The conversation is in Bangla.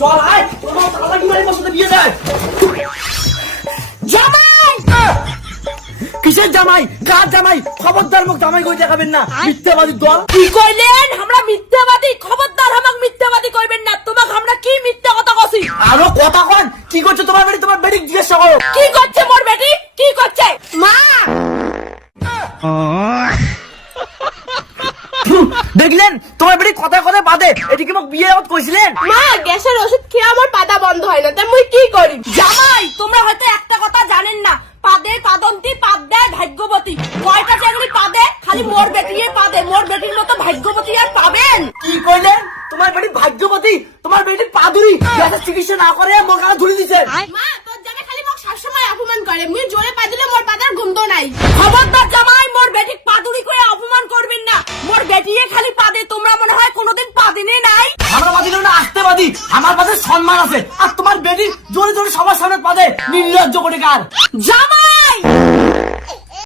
চল আয়, তোমার দাদা কি বাড়ির সাথে বিয়ে দেয়। জামাই কিসের জামাই? কার জামাই? খবরদার মুখ জামাই কই দেখাবেন না, মিথ্যাবাদী দল। কি কইলেন? আমরা মিথ্যাবাদী? খবরদার আমাকে মিথ্যাবাদী কইবেন না। তোমাকে আমরা কি মিথ্যা কথা কইছি? আরো কথা কন, কি করছো তোমার বেটি? তোমার বেটি জিজ্ঞাসা করো। কি করছে মোর বেটি? কি করছে? মা দেখলেন তোমার বেটি কথা কথা বাদে, এটি কি মোক বিয়ে কইছিলেন? মা গ্যাসের ওষুধ খেয়ে আমার পাদা বন্ধ হয় না, তাই মুই কি করি? জামাই তোমরা হয়তো একটা কথা জানেন না, পাদে পাদন্তি পাদ দেয় ভাগ্যবতী। কয়টা চাকরি পাদে? খালি মোর বেটিয়ে পাদে। মোর বেটির মতো ভাগ্যবতী আর পাবেন? কি কইলেন? তোমার বেটি ভাগ্যবতী? তোমার বেটি পাদুরি গ্যাসের চিকিৎসা না করে মোর কাছে ধরে দিছে। মা তোর জামাই খালি মোক সবসময় অপমান করে, মুই জোরে পা দিলে মোর পাদার গন্ধ নাই। খবরদার জামাই, মোর বেটি পাদুরি করে অপমান করবেন না। মোর বেটিয়ে খালি পাদে, তোমরা মনে হয় কোনোদিন পাদিনে নাই। আমরা বাদী না, আসতে বাদী। আমার পাশে সম্মান আছে, আর তোমার বেটি জোরে জোরে সবার সামনে পাদে, নির্লজ্জ করে কার। জামাই